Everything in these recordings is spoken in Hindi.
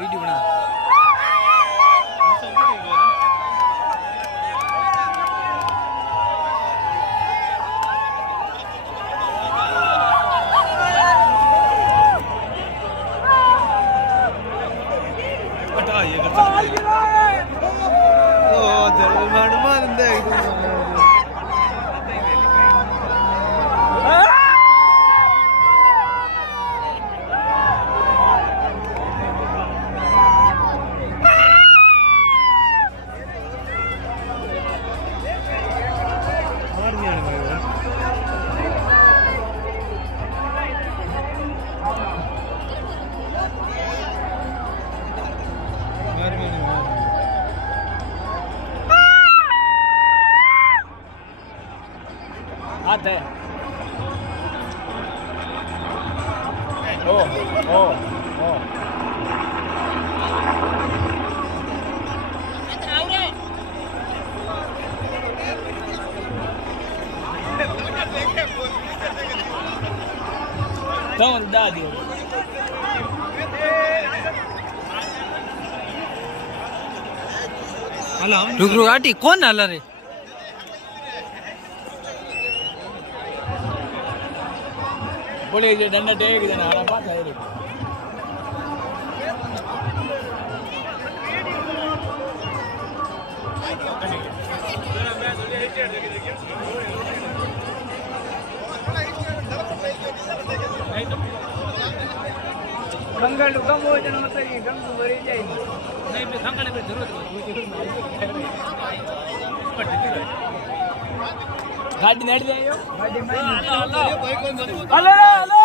वीडियो बना हाथ है ओ ओ ओ Don't daddy. रुक रुक आटी कौन आला रे बोले जे डंडा टेक देना आला बात है रे गंगल कम हो जाना मतलब ये गंग भरी जाएगी नहीं पे संगने पे जरूरत गाड़ी नेट दे आयो गाड़ी में हेलो हेलो हेलो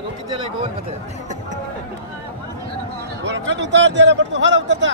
रोकी दे ले गोल मत और कट उतार दे रहा पर तू हारा उतरता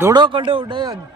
दौड़ो कंडे उड़े आप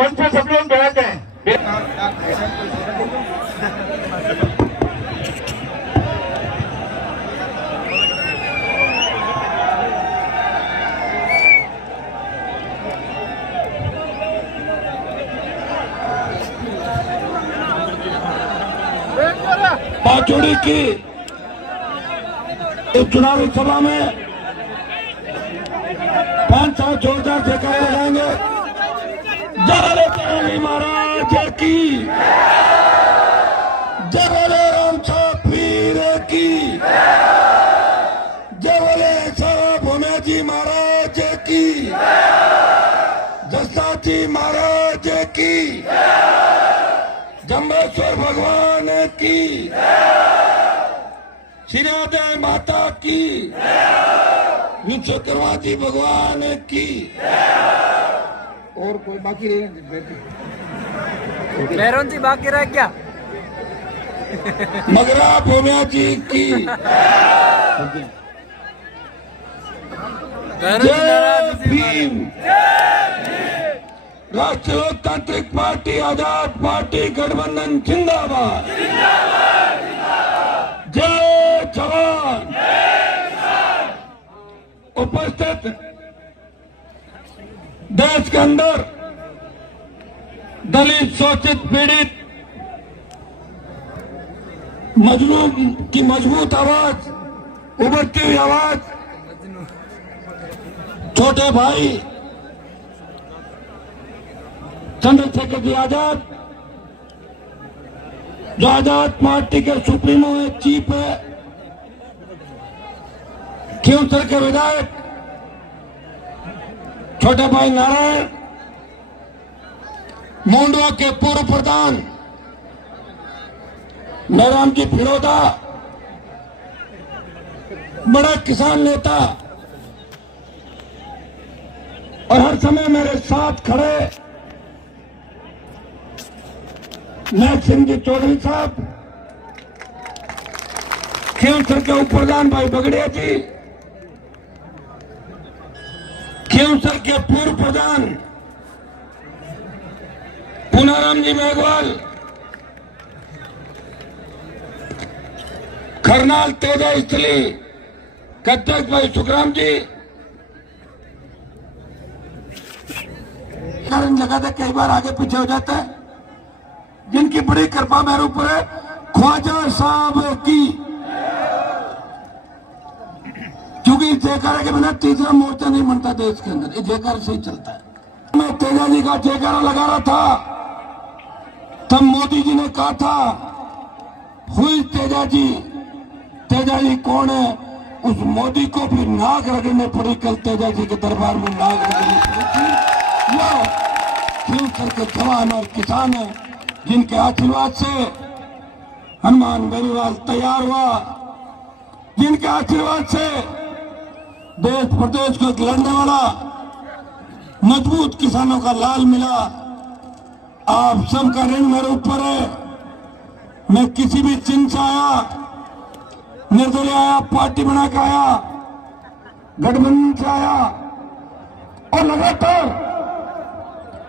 मंच से सब लोग बैठे हैं। बाचोड़ी की एक चुनावी सभा में 5 साल जोरदार जयकारे लगाएंगे। जय काली महाराज की, जय बोले राम साहब पीर की, जय बोले भोम्या जी महाराज की, जस्सा जी महाराज की, जम्बेश्वर भगवान की, श्रीराधे माता की, विश्वकर्मा जी भगवान की। और कोई बाकी रहे? मेहरून जी बाकी रह क्या? मगरा भोम्या जी की जय भीम। राष्ट्रीय लोकतांत्रिक पार्टी आजाद पार्टी गठबंधन जिंदाबाद। जय जवान। उपस्थित देश के अंदर दलित शोषित पीड़ित मजलूम की मजबूत आवाज, उभरती हुई आवाज छोटे भाई चंद्रशेखर जी आजाद, जो आजाद पार्टी के सुप्रीमो है, चीफ है, खींवसर के विधायक छोटे भाई नारायण, मोंडवा के पूर्व प्रधान नारायण जी फिरोदा, बड़ा किसान नेता और हर समय मेरे साथ खड़े नाथ सिंह जी चौधरी साहब, खींवसर के उप प्रधान भाई बगड़िया जी, खींवसर के पूर्व प्रधान पूनाराम जी मेघवाल, करनाल तेजा स्थली कत्तक भाई सुखराम जी, कारण जगह से कई बार आगे पीछे हो जाता है, जिनकी बड़ी कृपा मेरे ऊपर है, ख्वाजा साहब की, क्योंकि इस जयकारा के बिना तीसरा मोर्चा नहीं बनता देश के अंदर, ये जयकारा से ही चलता है। मैं तेजा जी का जयकारा लगा रहा था, तब मोदी जी ने कहा था, हुई तेजा जी कौन है? उस मोदी को भी नाक रगड़ने पड़ी, कल तेजा जी के दरबार में नाक रगड़नी पड़ी थी। वो फ्यूचर के जवान और किसान है, जिनके आशीर्वाद से हनुमान बेनीवाल तैयार हुआ, जिनके आशीर्वाद से देश प्रदेश को एक लड़ने वाला मजबूत किसानों का लाल मिला। आप सबका ऋण मेरे ऊपर है। मैं किसी भी चिन्ह से आया, निर्दलीय आया, पार्टी बना के आया, गठबंधन से आया, और लगातार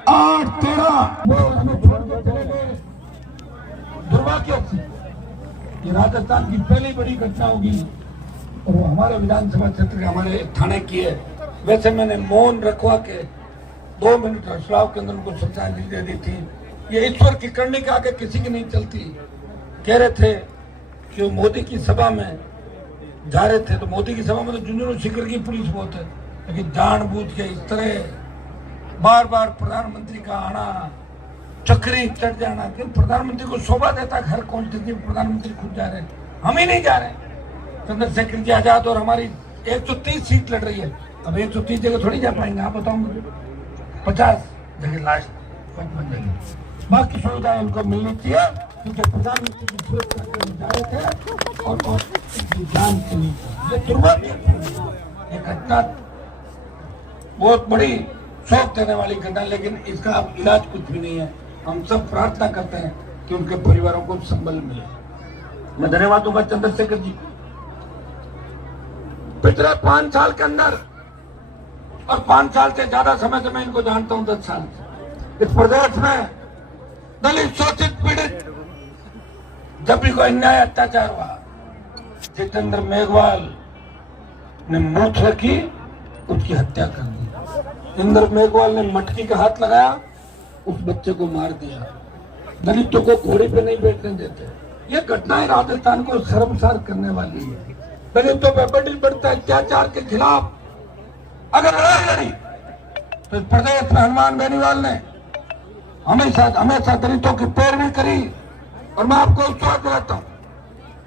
8-13 वो हमें छोड़ के चले गए। दुर्भाग्य से ये राजस्थान की पहली बड़ी घटना होगी, और वो हमारे विधानसभा क्षेत्र के हमारे थाने की है। वैसे मैंने मौन रखवा के 2 मिनट हर्षराव के अंदर उनको श्रद्धांजलि दे दी थी। ये ईश्वर की करनी के आगे किसी की नहीं चलती। कह रहे थे कि वो मोदी की सभा में जा रहे थे, तो मोदी की सभा में तो झुंझुनू शिखर की पुलिस बहुत है, लेकिन जानबूझ के इस तरह बार बार प्रधानमंत्री का आना, चक्री चढ़ जाना, कि प्रधानमंत्री को शोभा देता है हर कॉन्स्टिट्यूंसी में प्रधानमंत्री खुद जा रहे हैं, हम ही नहीं जा रहे। चंद्रशेखर जी आजाद और हमारी 130 सीट लड़ रही है, अब 130 जगह थोड़ी जा पाएंगे, आप बताओ मुझे। 50 जगह लास्ट 55 जगह बाकी सुविधाएं उनको मिलनी चाहिए, क्योंकि प्रधानमंत्री की सुरक्षा करने जा रहे थे और जान के लिए। ये दुर्भाग्य, एक घटना बहुत बड़ी शौक देने वाली घटना, लेकिन इसका अब इलाज कुछ भी नहीं है। हम सब प्रार्थना करते हैं कि उनके परिवारों को संबल मिले। मैं धन्यवाद दूंगा चंद्रशेखर जी। पिछले 5 साल के अंदर, और 5 साल से ज्यादा समय से मैं इनको जानता हूं, 10 साल से, इस प्रदेश में दलित शोषित पीड़ित जब भी कोई अन्याय अत्याचार हुआ, जितेंद्र मेघवाल ने मूर्छ रखी, उसकी हत्या कर दी। इंद्र मेघवाल ने मटकी का हाथ लगाया, उस बच्चे को मार दिया। दलितों को घोड़े पे नहीं बैठने देते। ये घटनाएं राजस्थान को शर्मसार करने वाली है। दलितों पर बढ़ता अत्याचार के खिलाफ अगर लड़ाई लड़ी, तो प्रदेश में हनुमान बेनीवाल ने हमेशा दलितों की पैरवी करी। और मैं आपको विश्वास दिलाता हूं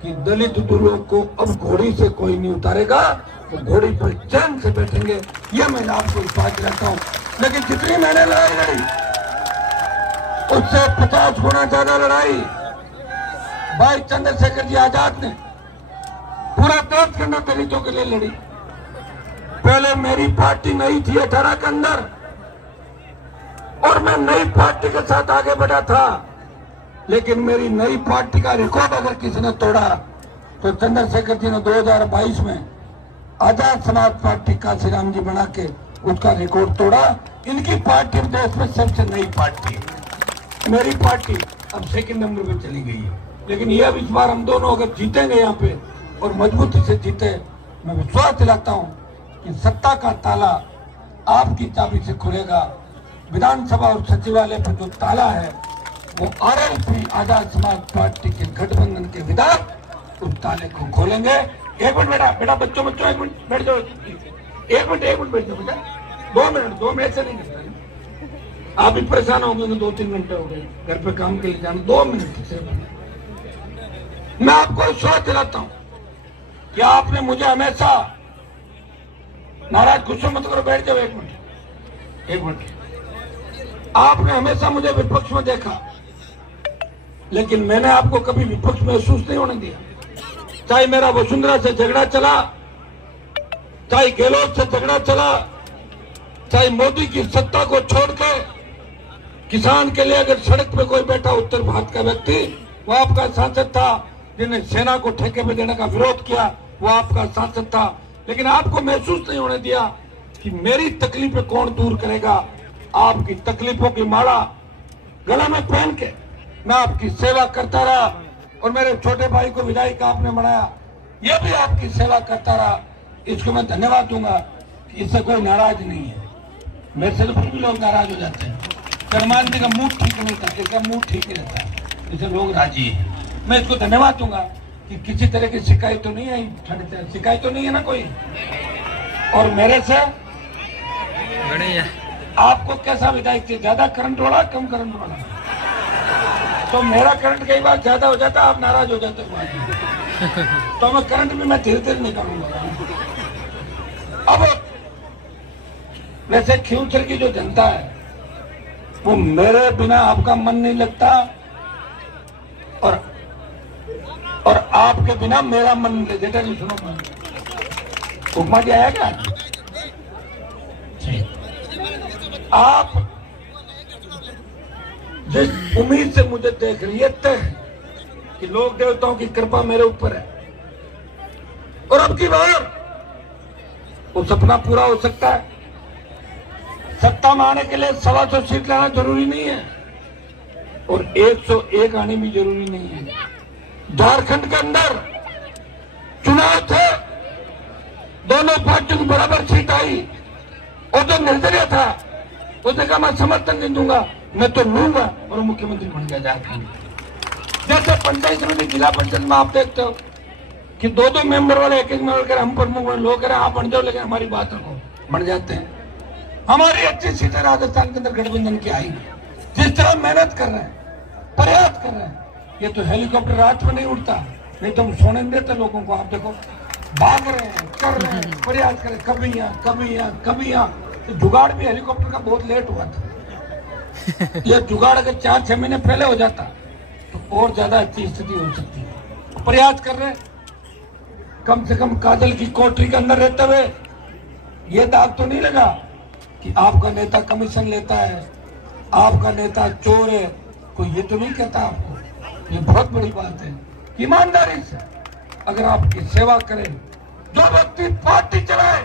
कि दलित दुर्यों को अब घोड़ी से कोई नहीं उतारेगा, वो घोड़ी पर चैन से बैठेंगे, ये मैं आपको विश्वास दिलाता हूं। लेकिन जितनी मैंने लड़ाई लड़ी, उससे 50 गुना ज्यादा लड़ाई भाई चंद्रशेखर जी आजाद ने पूरा देश के अंदर दलितों के लिए लड़ी। पहले मेरी पार्टी नहीं थी 18 के अंदर, और मैं नई पार्टी के साथ आगे बढ़ा था, लेकिन मेरी नई पार्टी का रिकॉर्ड अगर किसी ने तोड़ा, तो चंद्रशेखर जी ने 2022 में आजाद समाज पार्टी काशीराम जी बना के उसका रिकॉर्ड तोड़ा। इनकी पार्टी देश में सबसे नई पार्टी है। मेरी पार्टी अब 2nd नंबर पे चली गई है, लेकिन ये अब इस बार हम दोनों अगर जीतेंगे यहाँ पे, और मजबूती से जीते, मैं विश्वास दिलाता हूँ कि सत्ता का ताला आपकी चाबी से खुलेगा। विधानसभा और सचिवालय पर जो ताला है, वो आरएलपी आजाद समाज पार्टी के गठबंधन के विधायक उस ताले को खोलेंगे। एक मिनट बेटा बच्चों 1 मिनट बैठ जाओ, 1 मिनट बैठ जाओ बेटा, 2 मिनट, 2 मिनट से नहीं करता। आप भी परेशान हो गए, 2-3 घंटे हो गए घर पे काम के लिए जाना, 2 मिनट से। मैं आपको विश्वास दिलाता हूं कि आपने मुझे हमेशा, नाराज गुस्सा मत करो, बैठ जाओ 1 मिनट। आपने हमेशा मुझे विपक्ष में देखा, लेकिन मैंने आपको कभी विपक्ष महसूस नहीं होने दिया। चाहे मेरा वसुंधरा से झगड़ा चला, चाहे गहलोत से झगड़ा चला, चाहे मोदी की सत्ता को छोड़ के किसान के लिए अगर सड़क पे कोई बैठा उत्तर भारत का व्यक्ति, वो आपका सांसद था। जिन्हें सेना को ठेके पे देने का विरोध किया, वो आपका सांसद था। लेकिन आपको महसूस नहीं होने दिया कि मेरी तकलीफें कौन दूर करेगा। आपकी तकलीफों की माला गला में पहन के मैं आपकी सेवा करता रहा, और मेरे छोटे भाई को विधायक आपने बनाया, ये भी आपकी सेवा करता रहा। इसको मैं धन्यवाद दूंगा कि इससे कोई नाराज नहीं है। मेरे से तो फिर भी लोग नाराज हो जाते हैं। हनुमान जी का मूड ठीक नहीं था, इसका मूड ठीक ही रहता है, इसे लोग राजी है। मैं इसको धन्यवाद दूंगा कि किसी तरह की शिकायत तो नहीं आई, शिकायत तो नहीं है ना कोई। और मेरे से आपको कैसा विधायक चाहिए, ज्यादा करंट वाला कम करंट वाला? तो मेरा करंट कई बार ज्यादा हो जाता, आप नाराज हो जाते हो तो मैं करंट भी मैं धीरे धीरे निकालूंगा। अब वैसे खियूसर की जो जनता है वो मेरे बिना आपका मन नहीं लगता, और आपके बिना मेरा मन नहीं लगता। नहीं सुनो, उपमा जी आया क्या? आप जिस उम्मीद से मुझे देख रही है तय कि लोक देवताओं की कृपा मेरे ऊपर है, और अब की बार वो सपना पूरा हो सकता है। सत्ता में आने के लिए 125 सीट लाना जरूरी नहीं है, और 101 आनी भी जरूरी नहीं है। झारखंड के अंदर चुनाव थे, दोनों पार्टियों को बराबर सीट आई, और जो निर्दलीय था उसने कहा मैं समर्थन नहीं दूंगा, मैं तो लूंगा, और मुख्यमंत्री बन गया झारखंड। जैसे पंचायत समिति, जिला परिषद में आप देखते हो कि 2-2 मेंबर वाले, एक मेंबर कर हम प्रमुख लोग कह रहे हैं आप बन जाओ, लेकिन हमारी बात रखो, बन जाते हैं। हमारी अच्छी सीटें राजस्थान के अंदर गठबंधन की आई, जिस तरह मेहनत कर रहे हैं, प्रयास कर रहे हैं। ये तो हेलीकॉप्टर रात में नहीं उड़ता, नहीं तो हम सोने नहीं देते लोगों को। आप देखो, भाग रहे हैं, कर रहे हैं, प्रयास कर रहे, कभी यहाँ कभी यहाँ कभी यहाँ। तो जुगाड़ भी हेलीकॉप्टर का बहुत लेट हुआ था। यह जुगाड़ अगर 4-6 महीने पहले हो जाता तो और ज्यादा अच्छी स्थिति हो सकती है। प्रयास कर रहे हैं, कम से कम काजल की कोठरी के अंदर रहते हुए ये दाग तो नहीं लगा कि आपका नेता कमीशन लेता है, आपका नेता चोर है, कोई ये तो नहीं कहता आपको। ये बहुत बड़ी बात है। ईमानदारी से अगर आपकी सेवा करें, जो व्यक्ति पार्टी चलाए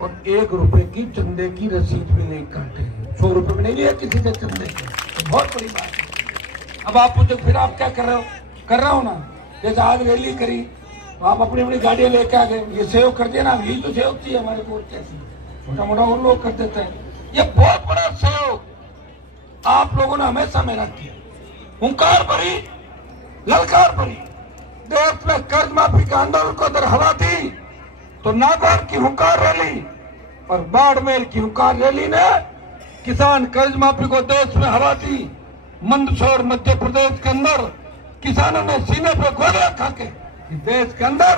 और 1 रुपए की चंदे की रसीद भी नहीं काटे, 100 रुपए में नहीं लिया किसी से चंदे के, तो बहुत बड़ी बात है। अब आप पूछो फिर आप क्या कर रहे हो? कर रहा हो ना, जैसे आज रैली करी तो आप अपनी अपनी गाड़ियां लेके आ गए, ये सहयोग कर दिया ना, यही तो सहयोग चाहिए हमारे को। कैसे छोटा मोटा और लोग कर देते हैं, ये बहुत बड़ा सहयोग आप लोगों ने हमेशा मेरा किया। हुंकार भरी, ललकार भरी, देश में कर्ज माफी का आंदोलन को अगर हवा दी तो नागौर की हुंकार रैली और बाड़मेर की हुंकार रैली ने किसान कर्ज माफी को देश में हवा दी। मंदसौर मध्य प्रदेश के अंदर किसानों ने सीने पर गोलियां खाके देश के अंदर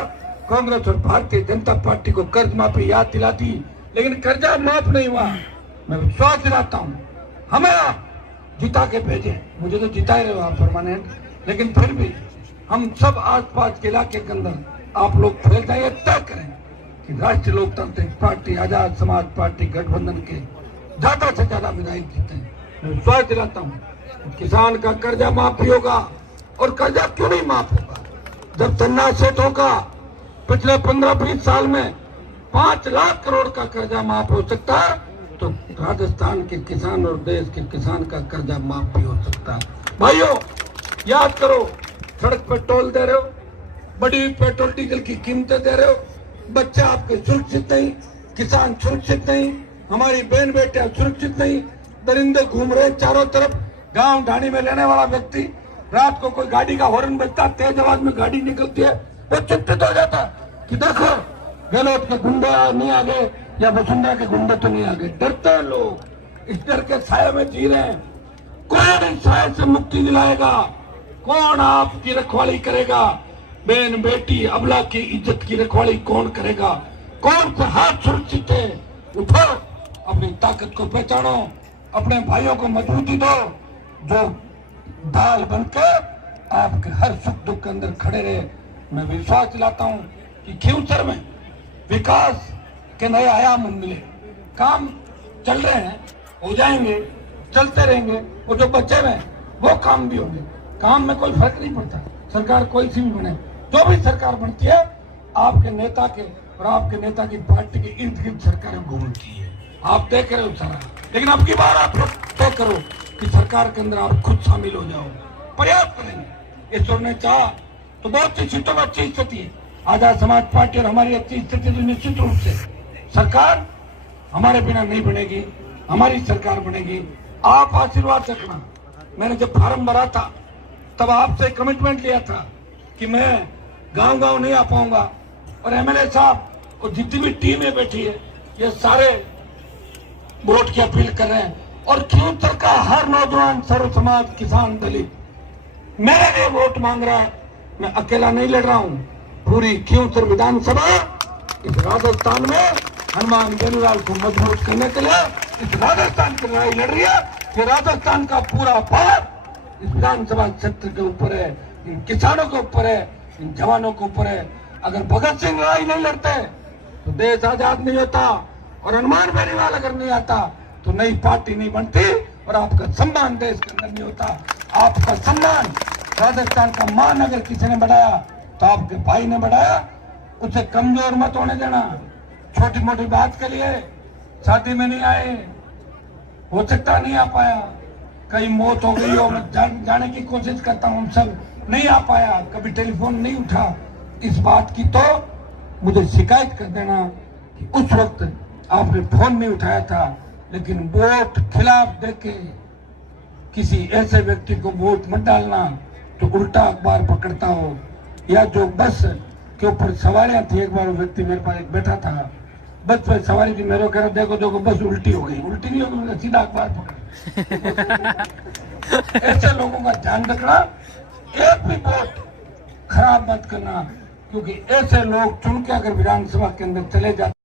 कांग्रेस और भारतीय जनता पार्टी को कर्ज माफी याद दिलाती, लेकिन कर्जा माफ नहीं हुआ। मैं विश्वास दिलाता हूँ, हमें आप जिता के भेजे, मुझे तो जिता ही रहे हो आप परमानेंट, लेकिन फिर भी हम सब आसपास के इलाके के अंदर आप लोग फैल जाइए, तय करें कि राष्ट्रीय लोकतांत्रिक पार्टी, आजाद समाज पार्टी गठबंधन के ज्यादा से ज्यादा विधायक जीते। मैं विश्वास दिलाता हूँ किसान का कर्जा माफ भी होगा, और कर्जा क्यों नहीं माफ होगा जब धन्ना सेठों का पिछले 15-20 साल में 5 लाख करोड़ का कर्जा माफ हो सकता है, तो राजस्थान के किसान और देश के किसान का कर्जा माफ भी हो सकता है। भाइयों याद करो, सड़क पर टोल दे रहे हो, बढ़ी हुई पेट्रोल डीजल की कीमतें दे रहे हो, बच्चा आपके सुरक्षित नहीं, किसान सुरक्षित नहीं, हमारी बहन बेटियां सुरक्षित नहीं, दरिंदे घूम रहे चारों तरफ। गांव ढाणी में लेने वाला व्यक्ति रात को कोई गाड़ी का हॉर्न बजता, तेज आवाज में गाड़ी निकलती है, वो चिंतित हो जाता कि देखो गहलोत के गुंडे नहीं आ गए या वसुंधरा के गुंडे तो नहीं आ गए। डरते हैं लोग, इस डर के साये में जी रहे हैं। कौन इस साये से मुक्ति दिलाएगा? कौन आपकी रखवाली करेगा? बहन बेटी अबला की इज्जत की रखवाली कौन करेगा? कौन से हाथ सुरक्षित है? उठो, अपनी ताकत को पहचानो, अपने भाइयों को मजबूती दो, जो ढाल बनकर आपके हर सुख दुख के अंदर खड़े रहे। मैं विश्वास दिलाता हूं कि खियूसर में विकास के नए आयाम मिले, काम चल रहे हैं, हो जाएंगे, चलते रहेंगे, और जो बचे हुए वो काम भी होंगे। काम में कोई फर्क नहीं पड़ता, सरकार कोई सी भी बने, जो भी सरकार बनती है आपके नेता के और आपके नेता की पार्टी के इर्द गिर्द सरकारें घूमती है, आप देख रहे हो सारा। लेकिन अब की बार आप तय करो कि सरकार के अंदर आप खुद शामिल हो जाओ, प्रयास करेंगे। ईश्वर ने चाहा तो बहुत सी सीटों में अच्छी स्थिति है, आजाद समाज पार्टी और हमारी अच्छी स्थिति तो निश्चित रूप से सरकार हमारे बिना नहीं बनेगी, हमारी सरकार बनेगी। आप आशीर्वाद रखना। मैंने जब फार्म भरा था तब आपसे कमिटमेंट लिया था कि मैं गांव-गांव नहीं आ पाऊंगा, और एमएलए साहब और जितनी भी टीमें बैठी है ये सारे वोट की अपील कर रहे हैं। और खियोत्तर का हर नौजवान, सर्व समाज, किसान, दलित मेरे लिए वोट मांग रहा है। मैं अकेला नहीं लड़ रहा हूं, पूरी खियोत्तर विधानसभा इस राजस्थान में हनुमान बेनीवाल को मजबूत करने के लिए इस राजस्थान की लड़ाई लड़ रही है। ये राजस्थान का पूरा भार इस विधानसभा क्षेत्र के ऊपर है, इन किसानों के ऊपर है, इन जवानों के ऊपर है। अगर भगत सिंह लड़ाई नहीं लड़ते तो देश आजाद नहीं होता, और हनुमान बेनीवाल अगर नहीं आता तो नई पार्टी नहीं बनती, और आपका सम्मान देश के अंदर नहीं होता। आपका सम्मान राजस्थान का मान अगर किसी ने बढ़ाया तो आपके भाई ने बढ़ाया। उसे कमजोर मत होने देना। छोटी मोटी बात के लिए शादी में नहीं आए, हो सकता नहीं आ पाया, कहीं मौत हो गई हो, मैं जाने की कोशिश करता हूँ, सब नहीं आ पाया, कभी टेलीफोन नहीं उठा, इस बात की तो मुझे शिकायत कर देना कि उस वक्त आपने फोन नहीं उठाया था। लेकिन वोट खिलाफ देके किसी ऐसे व्यक्ति को वोट मत डालना तो उल्टा अखबार पकड़ता हो। या जो बस के ऊपर सवारियां थी, एक बार वो व्यक्ति मेरे पास एक बैठा था, बस पे सवारी थी, मेरे को कह रहा देखो देखो बस उल्टी हो गई। उल्टी नहीं होगी, सीधा अखबार पकड़। ऐसे लोगों का ध्यान रखना, एक भी वोट खराब मत करना, क्योंकि ऐसे लोग चुन के अगर विधानसभा के अंदर चले जाते